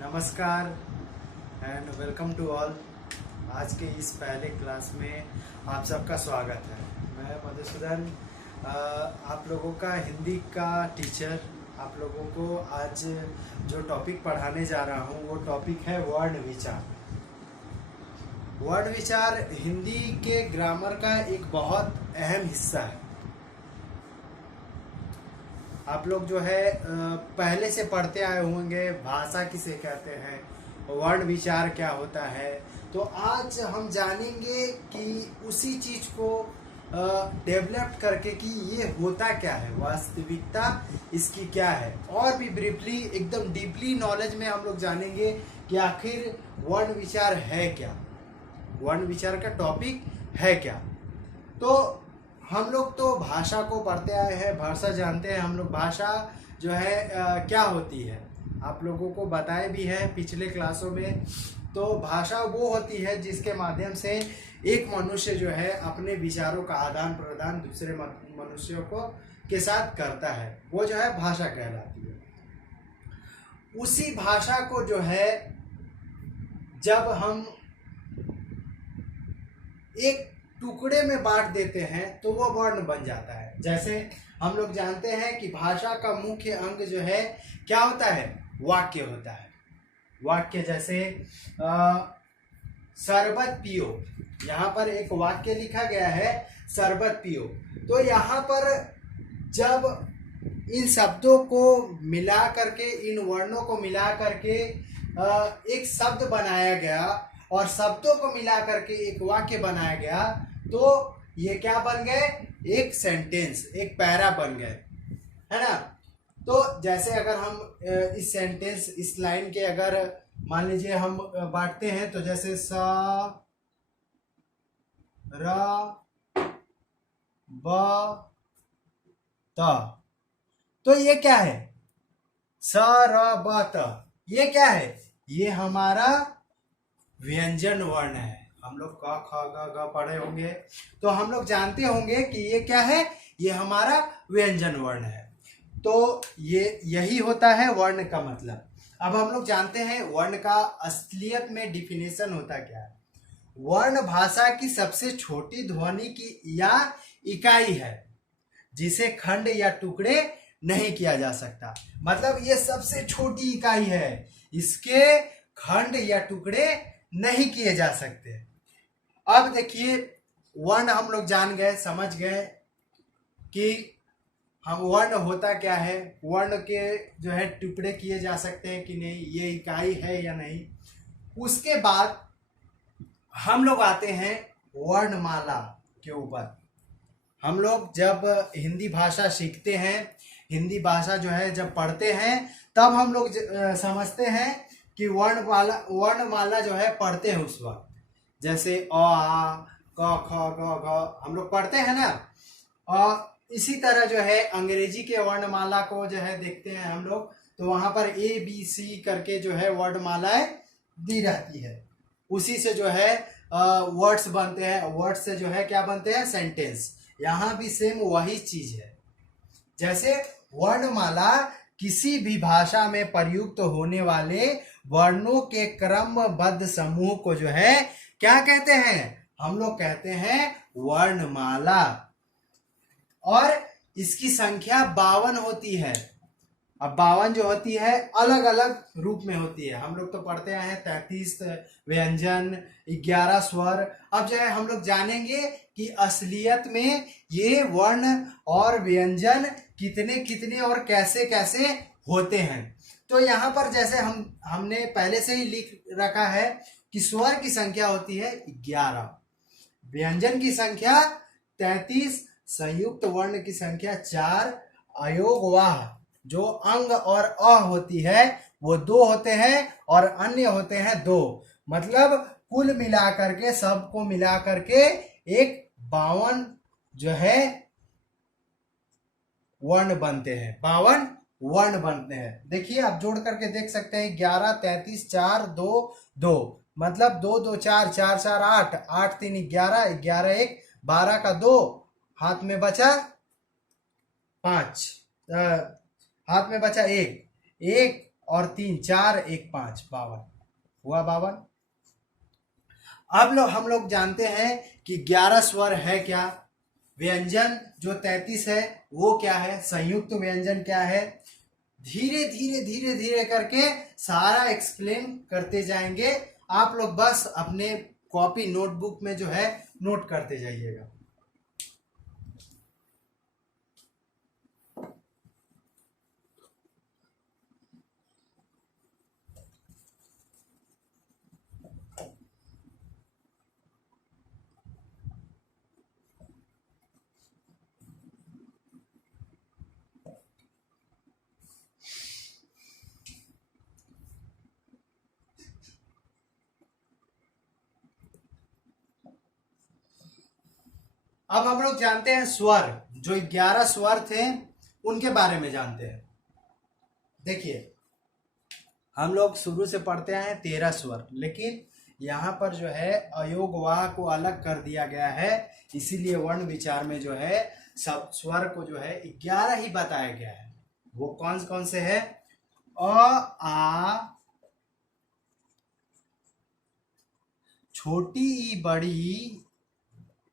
नमस्कार and welcome to all. आज के इस पहले क्लास में आप सबका स्वागत है। मैं मधुसूदन, आप लोगों का हिंदी का टीचर। आप लोगों को आज जो टॉपिक पढ़ाने जा रहा हूँ वो टॉपिक है वर्ण विचार। वर्ण विचार हिंदी के ग्रामर का एक बहुत अहम हिस्सा है। आप लोग जो है पहले से पढ़ते आए होंगे भाषा किसे कहते हैं, वर्ण विचार क्या होता है। तो आज हम जानेंगे कि उसी चीज को डेवलप करके कि ये होता क्या है, वास्तविकता इसकी क्या है, और भी ब्रीफली एकदम डीपली नॉलेज में हम लोग जानेंगे कि आखिर वर्ण विचार है क्या, वर्ण विचार का टॉपिक है क्या। तो हम लोग तो भाषा को पढ़ते आए हैं, भाषा जानते हैं हम लोग। भाषा जो है क्या होती है आप लोगों को बताए भी है पिछले क्लासों में। तो भाषा वो होती है जिसके माध्यम से एक मनुष्य जो है अपने विचारों का आदान प्रदान दूसरे मनुष्यों को के साथ करता है, वो जो है भाषा कहलाती है। उसी भाषा को जो है जब हम एक टुकड़े में बांट देते हैं तो वो वर्ण बन जाता है। जैसे हम लोग जानते हैं कि भाषा का मुख्य अंग जो है क्या होता है, वाक्य होता है। वाक्य जैसे शरबत पियो, यहाँ पर एक वाक्य लिखा गया है शरबत पियो। तो यहाँ पर जब इन शब्दों को मिला करके, इन वर्णों को मिला करके एक शब्द बनाया गया और शब्दों को मिला करके एक वाक्य बनाया गया, तो ये क्या बन गए, एक सेंटेंस, एक पैरा बन गए, है ना। तो जैसे अगर हम इस सेंटेंस, इस लाइन के अगर मान लीजिए हम बांटते हैं तो जैसे स र ब त, तो ये क्या है, स र ब त, ये क्या है, ये हमारा व्यंजन वर्ण है। हम लोग क ख ग घ पढ़े होंगे तो हम लोग जानते होंगे कि ये क्या है, ये हमारा व्यंजन वर्ण है। तो ये यही होता है वर्ण का मतलब। अब हम लोग जानते हैं वर्ण का असलियत में डिफिनेशन होता क्या है। वर्ण भाषा की सबसे छोटी ध्वनि की या इकाई है जिसे खंड या टुकड़े नहीं किया जा सकता। मतलब ये सबसे छोटी इकाई है, इसके खंड या टुकड़े नहीं किए जा सकते। अब देखिए वर्ण हम लोग जान गए, समझ गए कि हम वर्ण होता क्या है, वर्ण के जो है टुकड़े किए जा सकते हैं कि नहीं, ये इकाई है या नहीं। उसके बाद हम लोग आते हैं वर्णमाला के ऊपर। हम लोग जब हिंदी भाषा सीखते हैं, हिंदी भाषा जो है जब पढ़ते हैं, तब हम लोग समझते हैं कि वर्णमाला जो है पढ़ते हैं उस वक्त। जैसे अ आ क ख ग घ हम लोग पढ़ते हैं ना। और इसी तरह जो है अंग्रेजी के वर्णमाला को जो है देखते हैं हम लोग, तो वहां पर ABC करके जो है वर्णमालाएं दी रहती है। उसी से जो है वर्ड्स बनते हैं, वर्ड्स से जो है क्या बनते हैं, सेंटेंस। यहाँ भी सेम वही चीज है। जैसे वर्णमाला किसी भी भाषा में प्रयुक्त होने वाले वर्णों के क्रमबद्ध समूह को जो है क्या कहते हैं, हम लोग कहते हैं वर्णमाला। और इसकी संख्या 52 होती है। अब 52 जो होती है अलग अलग रूप में होती है। हम लोग तो पढ़ते आए हैं 33 व्यंजन, 11 स्वर। अब जो है हम लोग जानेंगे कि असलियत में ये वर्ण और व्यंजन कितने कितने और कैसे कैसे होते हैं। तो यहाँ पर जैसे हमने पहले से ही लिख रखा है कि स्वर की संख्या होती है 11, व्यंजन की संख्या 33, संयुक्त वर्ण की संख्या 4, अयोग वाह जो अंग और अ होती है वो 2 होते हैं और अन्य होते हैं 2। मतलब कुल मिलाकर के, सबको मिलाकर के एक 52 जो है वर्ण बनते हैं, 52 वर्ण बनते हैं। देखिए आप जोड़ करके देख सकते हैं 11, 33, 4, 2, 2, मतलब 2, 2, 4, 4, 4, 8, 8, 3, 11, 11, 1, 12 का 2, हाथ में बचा 5, हाथ में बचा 1, 1 और 3 4 1 5 52 हुआ 52। अब हम लोग जानते हैं कि 11 स्वर है क्या, व्यंजन जो 33 है वो क्या है, संयुक्त व्यंजन क्या है। धीरे धीरे धीरे धीरे करके सारा एक्सप्लेन करते जाएंगे, आप लोग बस अपने कॉपी नोटबुक में जो है नोट करते जाइएगा। अब हम लोग जानते हैं स्वर, जो 11 स्वर थे उनके बारे में जानते हैं। देखिए हम लोग शुरू से पढ़ते हैं 13 स्वर, लेकिन यहाँ पर जो है अयोग वाह को अलग कर दिया गया है, इसीलिए वर्ण विचार में जो है सब स्वर को जो है 11 ही बताया गया है। वो कौन कौन से है, अ आ, छोटी ई बड़ी,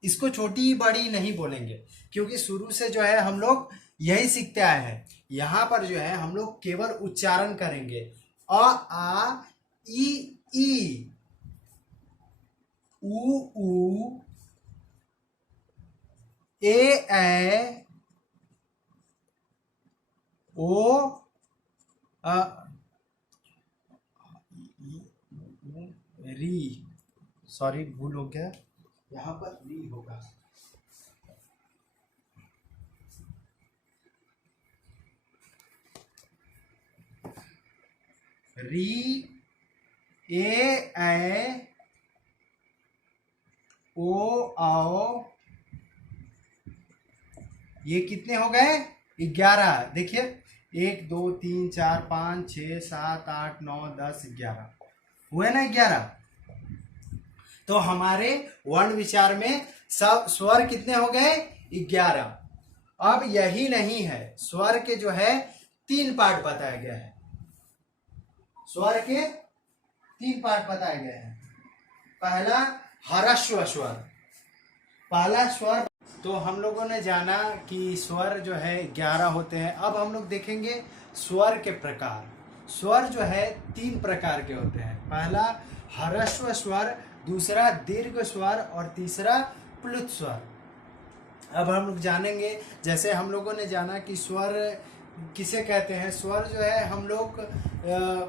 इसको छोटी बड़ी नहीं बोलेंगे क्योंकि शुरू से जो है हम लोग यही सीखते आए हैं। यहां पर जो है हम लोग केवल उच्चारण करेंगे, अ आ ई उ ए ओ री, सॉरी भूल हो गया, यहाँ पर री होगा। री ए ओ आओ, ये कितने हो गए 11। देखिए 1 2 3 4 5 6 7 8 9 10 11 हुए ना 11। तो हमारे वर्ण विचार में सब स्वर कितने हो गए 11। अब यही नहीं है, स्वर के जो है 3 पार्ट बताया गया है, स्वर के 3 पार्ट बताए गए हैं। पहला ह्रस्व स्वर, पहला स्वर। तो हम लोगों ने जाना कि स्वर जो है 11 होते हैं। अब हम लोग देखेंगे स्वर के प्रकार। स्वर जो है 3 प्रकार के होते हैं, पहला ह्रस्व स्वर, दूसरा दीर्घ स्वर और तीसरा प्लुत स्वर। अब हम लोग जानेंगे, जैसे हम लोगों ने जाना कि स्वर किसे कहते हैं। स्वर जो है हम लोग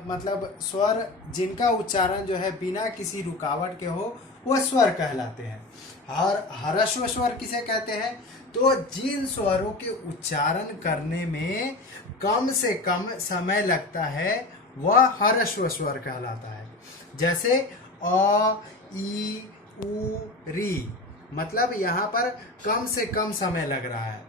मतलब स्वर जिनका उच्चारण जो है बिना किसी रुकावट के हो वह स्वर कहलाते हैं। ह्रस्व स्वर किसे कहते हैं, तो जिन स्वरों के उच्चारण करने में कम से कम समय लगता है वह ह्रस्व स्वर कहलाता है। जैसे अ ई उ री, मतलब यहाँ पर कम से कम समय लग रहा है।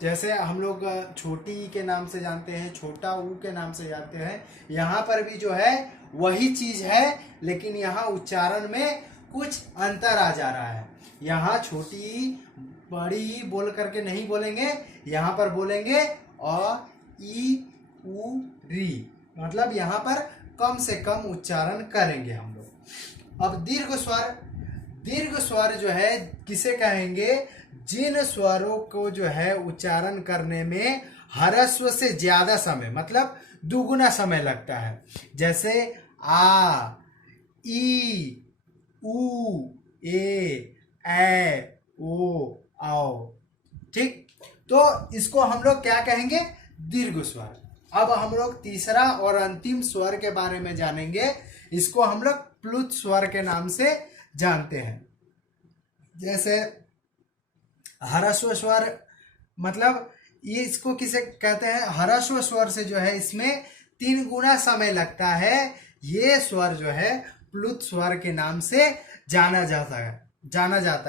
जैसे हम लोग छोटी ई के नाम से जानते हैं, छोटा ऊ के नाम से जानते हैं, यहाँ पर भी जो है वही चीज है, लेकिन यहाँ उच्चारण में कुछ अंतर आ जा रहा है। यहाँ छोटी ई बड़ी ई बोल करके नहीं बोलेंगे, यहाँ पर बोलेंगे अ ई उ री, मतलब यहाँ पर कम से कम उच्चारण करेंगे हम लोग। अब दीर्घ स्वर, दीर्घ स्वर जो है किसे कहेंगे, जिन स्वरों को जो है उच्चारण करने में ह्रस्व से ज्यादा समय, मतलब दुगुना समय लगता है। जैसे आ ई उ ए ओ आओ, ठीक। तो इसको हम लोग क्या कहेंगे, दीर्घ स्वर। अब हम लोग तीसरा और अंतिम स्वर के बारे में जानेंगे, इसको हम लोग प्लुत स्वर के नाम से जानते हैं। जैसे ह्रस्व स्वर, मतलब ये इसको किसे कहते हैं, ह्रस्व स्वर से जो है इसमें 3 गुना समय लगता है, ये स्वर जो है प्लुत स्वर के नाम से जाना जाता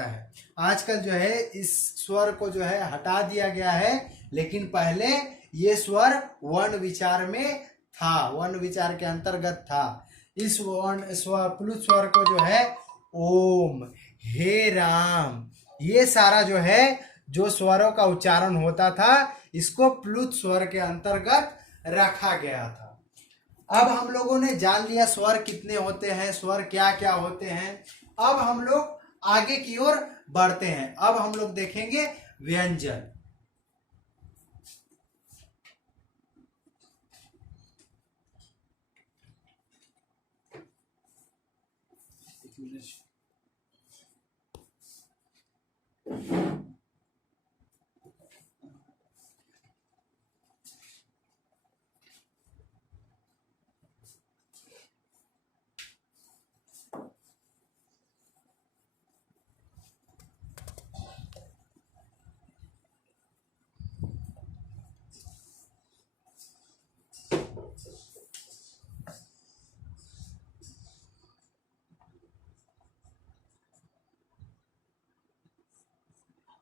है। आजकल जो है इस स्वर को जो है हटा दिया गया है, लेकिन पहले ये स्वर वर्ण विचार में था, वर्ण विचार के अंतर्गत था। इस वर्ण स्वर प्लुत स्वर को जो है ओम, हे राम, ये सारा जो है जो स्वरों का उच्चारण होता था, इसको प्लुत स्वर के अंतर्गत रखा गया था। अब हम लोगों ने जान लिया स्वर कितने होते हैं, स्वर क्या क्या होते हैं। अब हम लोग आगे की ओर बढ़ते हैं। अब हम लोग देखेंगे व्यंजन।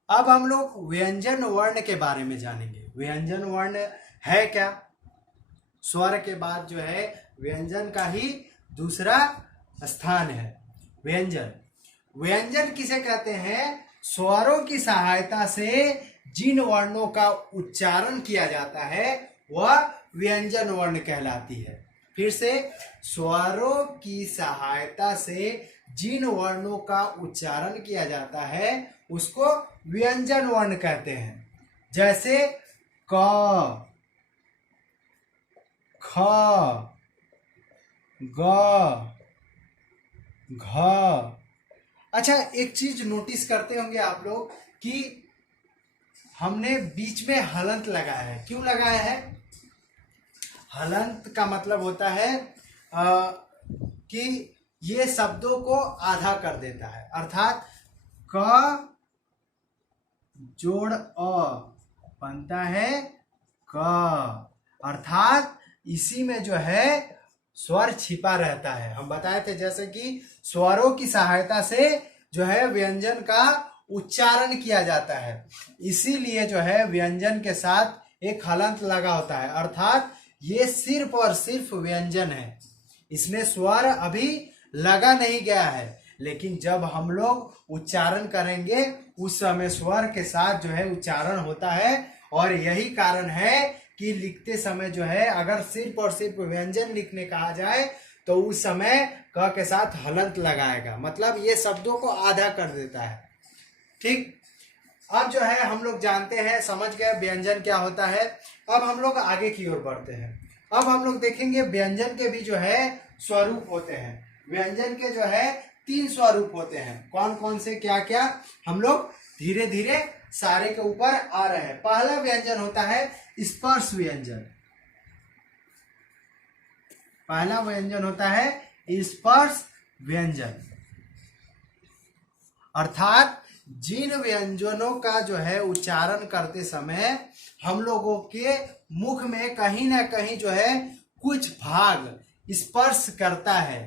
अब हम लोग व्यंजन वर्ण के बारे में जानेंगे। व्यंजन वर्ण है क्या? स्वर के बाद जो है व्यंजन का ही दूसरा स्थान है। व्यंजन, व्यंजन किसे कहते हैं? स्वरों की सहायता से जिन वर्णों का उच्चारण किया जाता है वह व्यंजन वर्ण कहलाती है। फिर से, स्वरों की सहायता से जिन वर्णों का उच्चारण किया जाता है उसको व्यंजन वर्ण कहते हैं। जैसे क, ख, ग, घ। अच्छा, एक चीज नोटिस करते होंगे आप लोग कि हमने बीच में हलंत लगाया है। क्यों लगाया है? हलंत का मतलब होता है कि ये शब्दों को आधा कर देता है। अर्थात क जोड़ अ बनता है क, अर्थात इसी में जो है स्वर छिपा रहता है। हम बताए थे जैसे कि स्वरों की सहायता से जो है व्यंजन का उच्चारण किया जाता है, इसीलिए जो है व्यंजन के साथ एक हलंत लगा होता है। अर्थात ये सिर्फ और सिर्फ व्यंजन है, इसमें स्वर अभी लगा नहीं गया है, लेकिन जब हम लोग उच्चारण करेंगे उस समय स्वर के साथ जो है उच्चारण होता है। और यही कारण है कि लिखते समय जो है अगर सिर्फ और सिर्फ व्यंजन लिखने कहा जाए तो उस समय क के साथ हलंत लगाएगा, मतलब ये शब्दों को आधा कर देता है। ठीक, अब जो है हम लोग जानते हैं, समझ गए व्यंजन क्या होता है। अब हम लोग आगे की ओर बढ़ते हैं। अब हम लोग देखेंगे व्यंजन के भी जो है स्वरूप होते हैं। व्यंजन के जो है 3 स्वरूप होते हैं। कौन कौन से, क्या क्या, हम लोग धीरे धीरे सारे के ऊपर आ रहे हैं। पहला व्यंजन होता है स्पर्श व्यंजन। पहला व्यंजन होता है स्पर्श व्यंजन, अर्थात जिन व्यंजनों का जो है उच्चारण करते समय हम लोगों के मुख में कहीं ना कहीं जो है कुछ भाग स्पर्श करता है।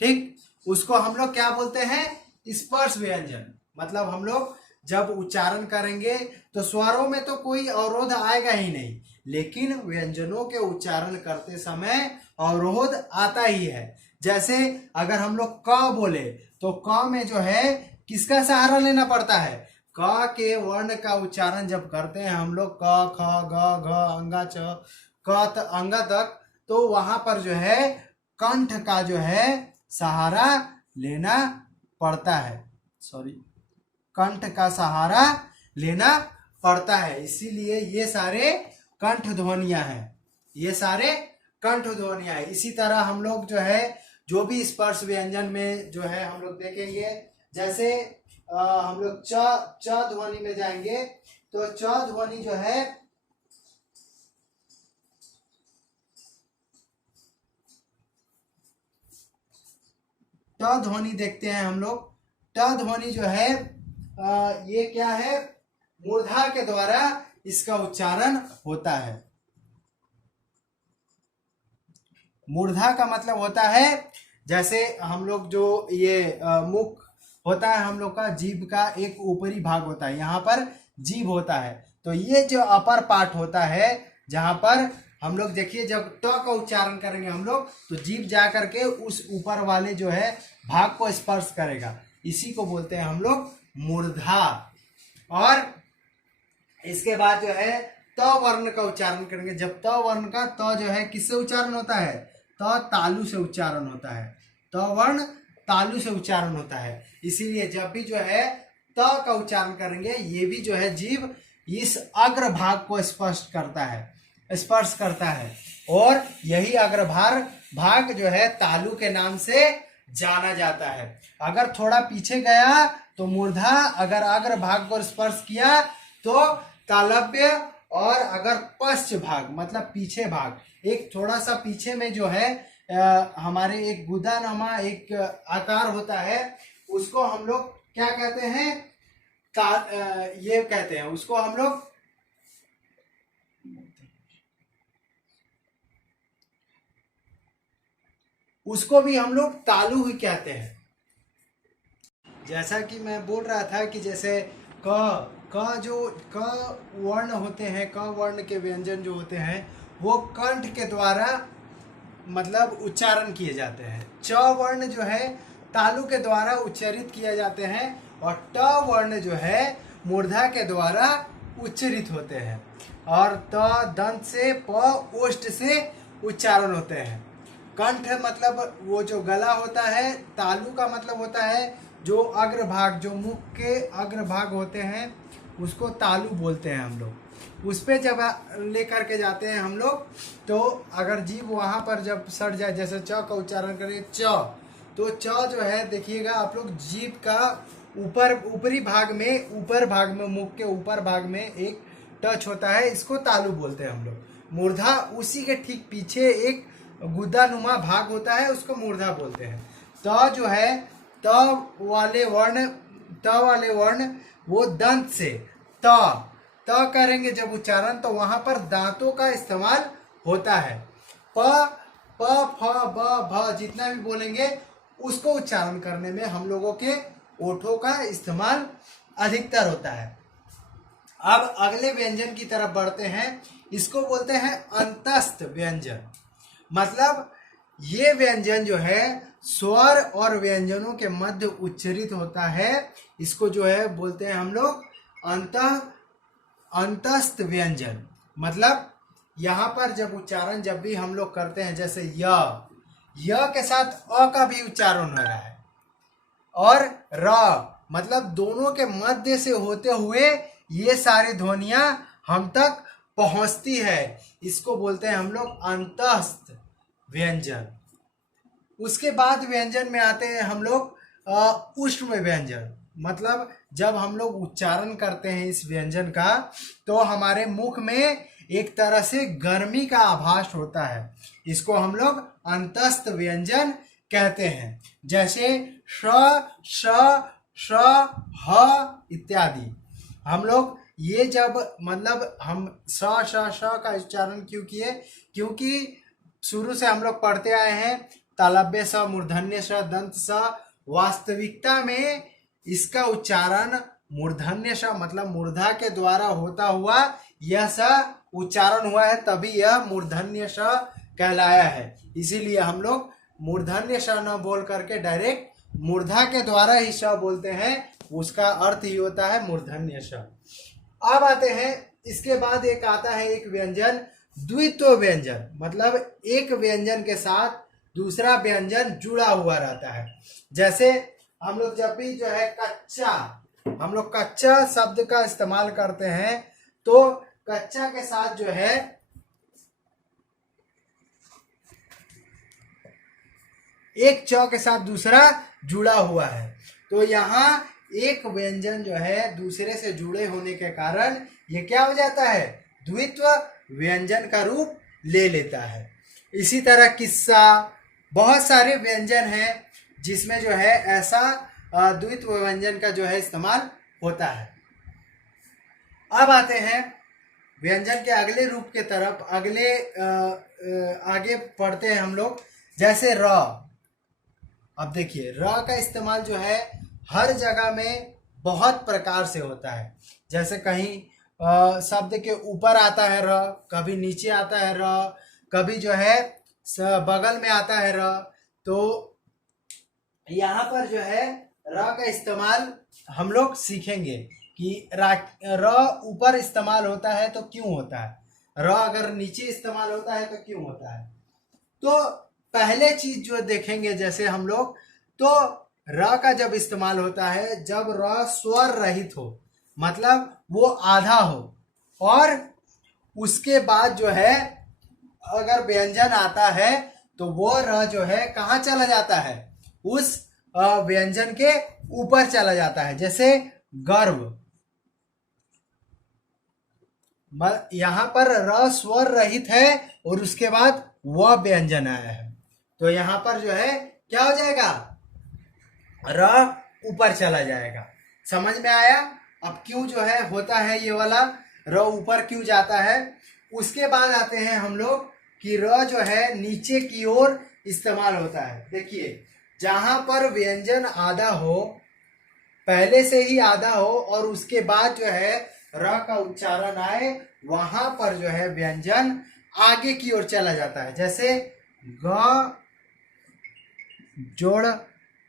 ठीक, उसको हम लोग क्या बोलते हैं? स्पर्श व्यंजन। मतलब हम लोग जब उच्चारण करेंगे तो स्वरों में तो कोई अवरोध आएगा ही नहीं, लेकिन व्यंजनों के उच्चारण करते समय अवरोध आता ही है। जैसे अगर हम लोग क बोले तो क में जो है किसका सहारा लेना पड़ता है? क के वर्ण का उच्चारण जब करते हैं हम लोग क, ख, ग, घ, अंगा, च, क अंगा तक, तो वहां पर जो है कंठ का जो है सहारा लेना पड़ता है। कंठ का सहारा लेना पड़ता है, इसीलिए ये सारे कंठ ध्वनियां हैं। ये सारे कंठ ध्वनियां हैं। इसी तरह हम लोग जो है जो भी स्पर्श व्यंजन में जो है हम लोग देखेंगे, जैसे हम लोग च ध्वनि में जाएंगे तो च ध्वनि जो है ट ध्वनि देखते हैं हम लोग। ट ध्वनि जो है ये क्या है? मूर्धा के द्वारा इसका उच्चारण होता है। मूर्धा का मतलब होता है जैसे हम लोग जो ये मुख होता है हम लोग का, जीभ का एक ऊपरी भाग होता है, यहाँ पर जीभ होता है, तो ये जो अपर पार्ट होता है जहां पर हम लोग देखिए जब ट का उच्चारण करेंगे हम लोग तो जीभ जा करके उस ऊपर वाले जो है भाग को स्पर्श करेगा, इसी को बोलते हैं हम लोग मूर्धा। और इसके बाद जो है त वर्ण का उच्चारण करेंगे। जब त वर्ण का त जो है किससे उच्चारण होता है, त तालु से उच्चारण होता है, त वर्ण तालु से उच्चारण होता है। इसीलिए जब भी जो है त का उच्चारण करेंगे, ये भी जो है जीभ इस अग्र भाग को स्पर्श करता है और यही भाग जो है तालु के नाम से जाना जाता है। अगर थोड़ा पीछे गया तो मूर्धा, अगर अग्र भाग को स्पर्श किया तो तालव्य, और अगर पश्च भाग मतलब पीछे भाग, एक थोड़ा सा पीछे में जो है हमारे एक गुदानुमा एक आकार होता है, उसको हम लोग क्या कहते हैं, ये कहते हैं उसको हम लोग भी हम लोग तालु ही कहते हैं। जैसा कि मैं बोल रहा था कि जैसे क वर्ण होते हैं, क वर्ण के व्यंजन जो होते हैं वो कंठ के द्वारा मतलब उच्चारण किए जाते हैं। च वर्ण जो है तालु के द्वारा उच्चारित किए जाते हैं और ट वर्ण जो है मूर्धा के द्वारा उच्चारित होते हैं। और त दंत से, प ओष्ठ से उच्चारण होते हैं। कंठ मतलब वो जो गला होता है, तालु का मतलब होता है जो अग्रभाग, जो मुख के अग्रभाग होते हैं उसको तालु बोलते हैं हम लोग। उस पे जब लेकर के जाते हैं हम लोग, तो अगर जीभ वहाँ पर जब सट जाए, जैसे च का उच्चारण करें च, तो च जो है देखिएगा आप लोग, जीभ का ऊपर भाग में मुख के ऊपर भाग में एक टच होता है, इसको तालु बोलते हैं हम लोग। मूर्धा उसी के ठीक पीछे एक गुदानुमा भाग होता है, उसको मूर्धा बोलते हैं। त जो है त वाले वर्ण वो दंत से त करेंगे जब उच्चारण, तो वहां पर दांतों का इस्तेमाल होता है। प फ ब भ जितना भी बोलेंगे उसको उच्चारण करने में हम लोगों के ओठों का इस्तेमाल अधिकतर होता है। अब अगले व्यंजन की तरफ बढ़ते हैं, इसको बोलते हैं अंतस्थ व्यंजन। मतलब ये व्यंजन जो है स्वर और व्यंजनों के मध्य उच्चरित होता है, इसको जो है बोलते हैं हम लोग अंतस्थ व्यंजन। मतलब यहाँ पर जब उच्चारण जब भी हम लोग करते हैं, जैसे य के साथ अ का भी उच्चारण हो रहा है, और र मतलब दोनों के मध्य से होते हुए ये सारी ध्वनियां हम तक पहुंचती है, इसको बोलते हैं हम लोग अंतस्थ व्यंजन। उसके बाद व्यंजन में आते हैं हम लोग उष्म व्यंजन। मतलब जब हम लोग उच्चारण करते हैं इस व्यंजन का, तो हमारे मुख में एक तरह से गर्मी का आभास होता है, इसको हम लोग अंतस्थ व्यंजन कहते हैं। जैसे श, श, श, ह इत्यादि। हम लोग ये जब मतलब हम स, श, श का उच्चारण क्यों किए, क्योंकि शुरू से हम लोग पढ़ते आए हैं तालव्य स, मूर्धन्य स, दंत स। वास्तविकता में इसका उच्चारण मूर्धन्य स मतलब मूर्धा के द्वारा होता हुआ यह स उच्चारण हुआ है, तभी यह मूर्धन्य स कहलाया है। इसीलिए हम लोग मूर्धन्य स न बोल करके डायरेक्ट मूर्धा के द्वारा ही स बोलते हैं, उसका अर्थ ही होता है मूर्धन्य स। अब आते हैं, इसके बाद एक आता है एक व्यंजन द्वित्व व्यंजन। मतलब एक व्यंजन के साथ दूसरा व्यंजन जुड़ा हुआ रहता है। जैसे हम लोग जब भी जो है हम लोग कच्चा शब्द का इस्तेमाल करते हैं, तो कच्चा के साथ जो है एक च के साथ दूसरा जुड़ा हुआ है, तो यहाँ एक व्यंजन जो है दूसरे से जुड़े होने के कारण ये क्या हो जाता है, द्वित्व व्यंजन का रूप ले लेता है। इसी तरह किस्सा, बहुत सारे व्यंजन हैं जिसमें जो है ऐसा द्वित्व व्यंजन का जो है इस्तेमाल होता है। अब आते हैं व्यंजन के अगले रूप के तरफ, आगे पढ़ते हैं हम लोग। जैसे र, अब देखिए र का इस्तेमाल जो है हर जगह में बहुत प्रकार से होता है। जैसे कहीं शब्द के ऊपर आता है र, कभी नीचे आता है र, कभी जो है बगल में आता है र। तो यहाँ पर जो है र का इस्तेमाल हम लोग सीखेंगे कि र ऊपर इस्तेमाल होता है तो क्यों होता है, र अगर नीचे इस्तेमाल होता है तो क्यों होता है। तो पहले चीज जो देखेंगे जैसे हम लोग, तो र का जब इस्तेमाल होता है जब र स्वर रहित हो, मतलब वो आधा हो, और उसके बाद जो है अगर व्यंजन आता है तो वो र जो है कहाँ चला जाता है, उस व्यंजन के ऊपर चला जाता है। जैसे गर्व, यहां पर र स्वर रहित है और उसके बाद वह व्यंजन आया है, तो यहां पर जो है क्या हो जाएगा, र ऊपर चला जाएगा। समझ में आया अब क्यों जो है होता है ये वाला, र ऊपर क्यों जाता है। उसके बाद आते हैं हम लोग कि र जो है नीचे की ओर इस्तेमाल होता है। देखिए जहां पर व्यंजन आधा हो, पहले से ही आधा हो और उसके बाद जो है र का उच्चारण आए, वहां पर जो है व्यंजन आगे की ओर चला जाता है। जैसे ग जोड़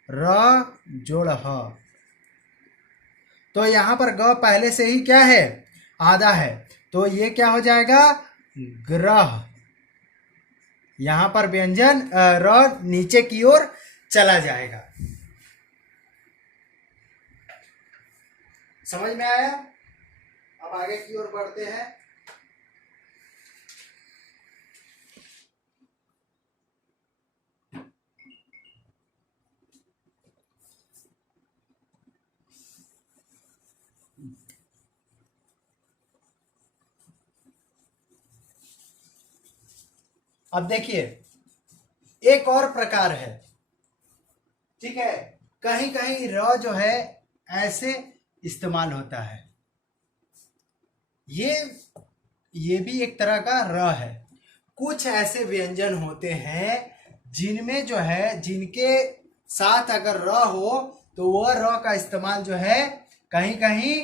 र जोड़ ह, तो यहां पर ग पहले से ही क्या है, आधा है, तो ये क्या हो जाएगा, ग्रह। यहां पर व्यंजन र नीचे की ओर चला जाएगा। समझ में आया। अब आगे की ओर बढ़ते हैं। अब देखिए एक और प्रकार है, ठीक है, कहीं कहीं र जो है ऐसे इस्तेमाल होता है, ये भी एक तरह का र है। कुछ ऐसे व्यंजन होते हैं जिनमें जो है, जिनके साथ अगर र हो तो वह र का इस्तेमाल जो है कहीं कहीं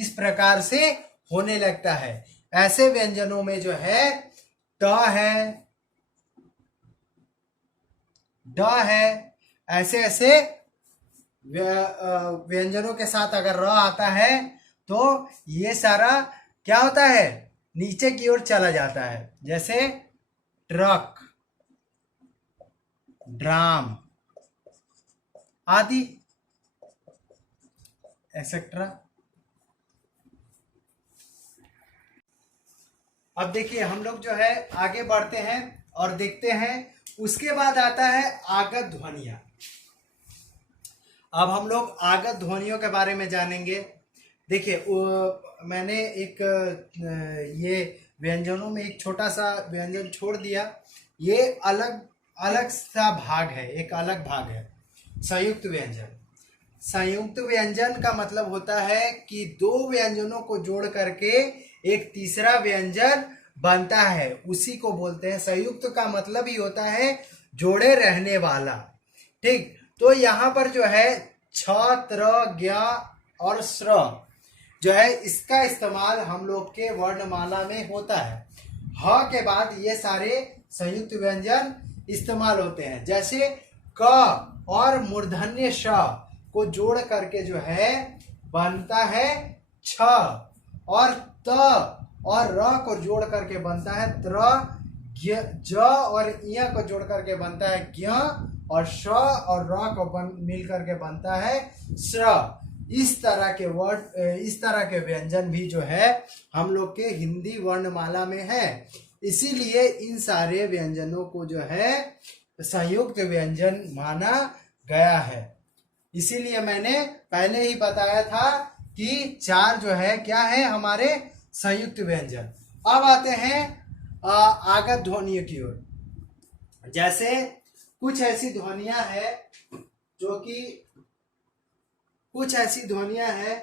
इस प्रकार से होने लगता है। ऐसे व्यंजनों में जो है त है, ड है, ऐसे ऐसे व्यंजनों के साथ अगर र आता है तो ये सारा क्या होता है, नीचे की ओर चला जाता है। जैसे ट्रक, ड्राम आदि एक्सेट्रा। अब देखिए हम लोग जो है आगे बढ़ते हैं और देखते हैं। उसके बाद आता है आगत ध्वनियां। अब हम लोग आगत ध्वनियों के बारे में जानेंगे। देखिए मैंने एक ये व्यंजनों में एक छोटा सा व्यंजन छोड़ दिया, ये अलग अलग सा भाग है, एक अलग भाग है संयुक्त व्यंजन। संयुक्त व्यंजन का मतलब होता है कि दो व्यंजनों को जोड़ करके एक तीसरा व्यंजन बनता है, उसी को बोलते हैं। संयुक्त का मतलब ही होता है जोड़े रहने वाला, ठीक। तो यहाँ पर जो है छ, त्र, ज्ञ और श्र जो है इसका इस्तेमाल हम लोग के वर्णमाला में होता है। ह के बाद ये सारे संयुक्त व्यंजन इस्तेमाल होते हैं। जैसे क और मूर्धन्य श को जोड़ करके जो है बनता है छ, और त और र को जोड़ करके बनता है त्र, ज और य को जोड़ करके बनता है ज्ञ, और श और र को मिल करके बनता है श्र। इस तरह के वर्ड, इस तरह के व्यंजन भी जो है हम लोग के हिंदी वर्णमाला में है। इसीलिए इन सारे व्यंजनों को जो है संयुक्त व्यंजन माना गया है। इसीलिए मैंने पहले ही बताया था कि चार जो है क्या है हमारे संयुक्त व्यंजन। अब आते हैं आगत ध्वनियों की ओर। जैसे कुछ ऐसी ध्वनियां हैं जो कि कुछ ऐसी ध्वनियां हैं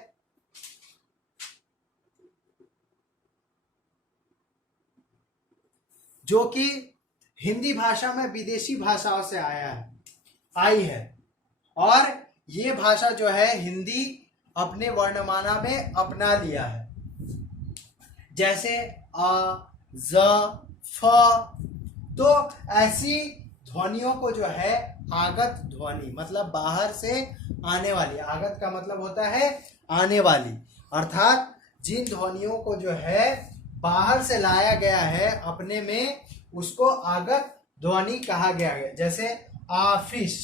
जो कि हिंदी भाषा में विदेशी भाषाओं से आई है, और ये भाषा जो है हिंदी अपने वर्णमाला में अपना लिया है। जैसे अ, ज, फ। तो ऐसी ध्वनियों को जो है आगत ध्वनि, मतलब बाहर से आने वाली, आगत का मतलब होता है आने वाली, अर्थात जिन ध्वनियों को जो है बाहर से लाया गया है अपने में, उसको आगत ध्वनि कहा गया है। जैसे ऑफिस,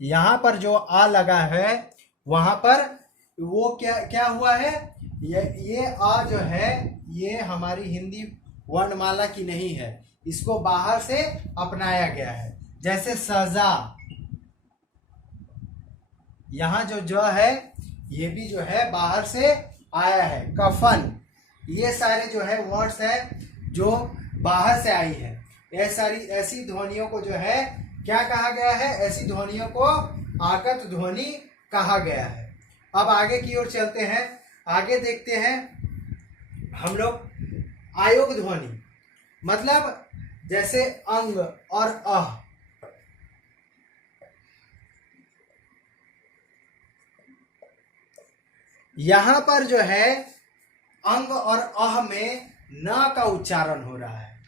यहां पर जो आ लगा है वहां पर वो क्या हुआ है, ये आ जो है ये हमारी हिंदी वर्णमाला की नहीं है, इसको बाहर से अपनाया गया है। जैसे सजा, यहां जो है ये भी जो है बाहर से आया है। कफन, ये सारे जो है वर्ड्स है जो बाहर से आई है। ये सारी ऐसी ध्वनियों को जो है क्या कहा गया है, ऐसी ध्वनियों को आगत ध्वनि कहा गया है। अब आगे की ओर चलते हैं, आगे देखते हैं हम लोग आयोग ध्वनि, मतलब जैसे अंग और अह। यहां पर जो है अंग और अह में न का उच्चारण हो रहा है,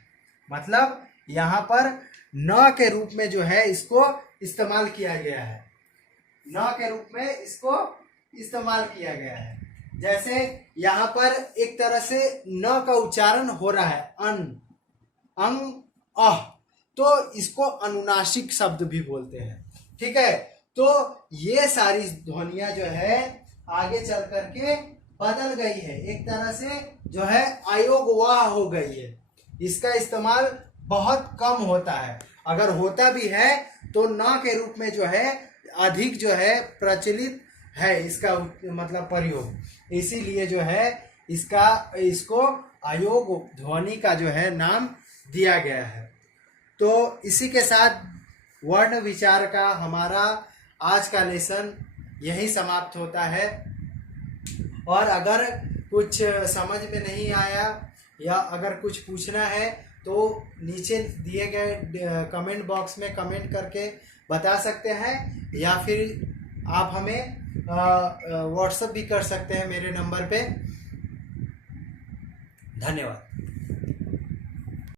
मतलब यहां पर न के रूप में जो है इसको इस्तेमाल किया गया है, न के रूप में इसको इस्तेमाल किया गया है। जैसे यहां पर एक तरह से न का उच्चारण हो रहा है, अन, अंग, अह, तो इसको अनुनासिक शब्द भी बोलते हैं। ठीक है, तो ये सारी ध्वनियां जो है आगे चल करके बदल गई है, एक तरह से जो है अयोगवाह हो गई है। इसका इस्तेमाल बहुत कम होता है, अगर होता भी है तो न के रूप में जो है अधिक जो है प्रचलित है इसका मतलब प्रयोग, इसीलिए जो है इसको अयोग ध्वनि का जो है नाम दिया गया है। तो इसी के साथ वर्ण विचार का हमारा आज का लेसन यही समाप्त होता है। और अगर कुछ समझ में नहीं आया या अगर कुछ पूछना है तो नीचे दिए गए कमेंट बॉक्स में कमेंट करके बता सकते हैं, या फिर आप हमें व्हाट्सएप भी कर सकते हैं मेरे नंबर पे। धन्यवाद।